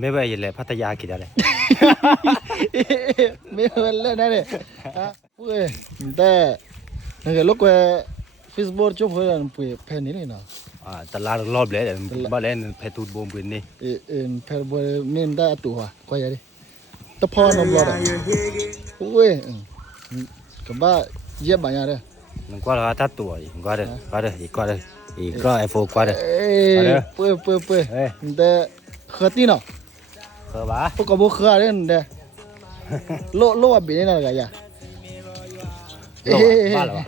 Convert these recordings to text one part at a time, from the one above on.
ไม่ไปยังเลยพัทยากี่ได้เลยไม่เล่นได้เลยอ่ะปุ้ยแต่นั่นก็ลูกเว้ฟิสบอร์ชอบเพื่อนปุ้ยแพ้นี่เลยนะตลาดรอบเลยบ้านเล่นแพตูดบงปืนนี่แพ้บอลเน้นได้ตัวก็ยังดิตะพอนบอลปุ้ยก็บ้าเย็บบ้านยังเลยมันก็ราทัดตัวอีกก็เลยก็เลยอีกก็เลยอีกก็ไอโฟก็เลยปุ้ยแต่เขือตีเนาะเขือบ้าพวกก็บุเขือเลยเด้โลว่าเป็นยังไงกันยาบ้าหรอ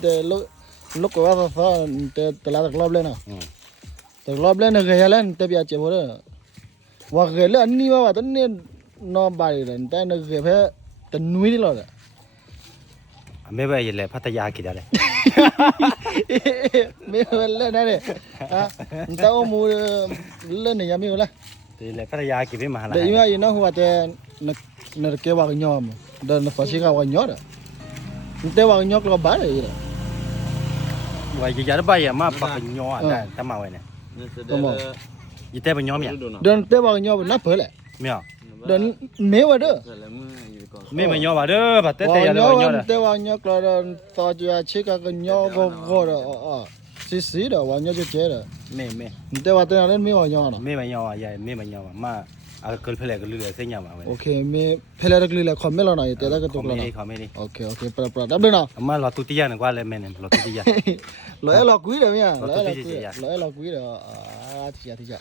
แต่ลูกก็ว่าฟ้าแต่ตลาดรอบเลยนะแต่รอบเลยนะเกยเล่นแต่เบียเจ็บหมดเลยว่าเกยเล่นนี่ว่าตอนนี้นอนบาร์เลยแต่เนี่ยเกยเพื่อแต่นุ่ยดีเลยไม่ไปยังเลยพัทยากี่ได้เลยไม่เล่นได้เลยอ่ะแต่ว่ามูเล่นเนี่ยยังไม่รู้เลยแต่เลยพัทยากี่เป็นมหาลัยเดี๋ยวยังนะหัวแต่นักเก็บว่ากันยอมเดินฟ้าชิกาวันยอดแต่ว่ากันยอดก็บ้าเลยว่าจะได้ไปอ่ะมาปักเป็นยอได้ทำมาไว้เนี่ยยี่เต้เป็นยอมเนี่ยเดินแต่ว่ากันยอดน่าเผื่อแหละไม่เอาเดินเมื่อวันเด้อไม่เป็นยอมว่าเด้อบัดเต้ยังได้ยอมแต่ว่ายอดก็เดินต่อจะเช็คกันยอดก็เด้อสีเด้อวันยอดจะเจอเด้อไม่แต่ว่าแต่นั้นไม่ว่ายอดนะไม่เป็นยอมใหญ่ไม่เป็นยอมมาเกิดเพลก็เรื่อยๆเส้นยามมาโอเคไม่เพลก็เรื่อยๆคอมเมนต์เราหน่อยแต่ได้ก็ตกแล้วนะโอเคปลาดับเลยนะมาเราตุติยาหนึ่งว่าเลยแม่เนี่ยเราตุติยาเราคุยเดี๋ยวเนี่ยเราคุยเดี๋ยวที่จะ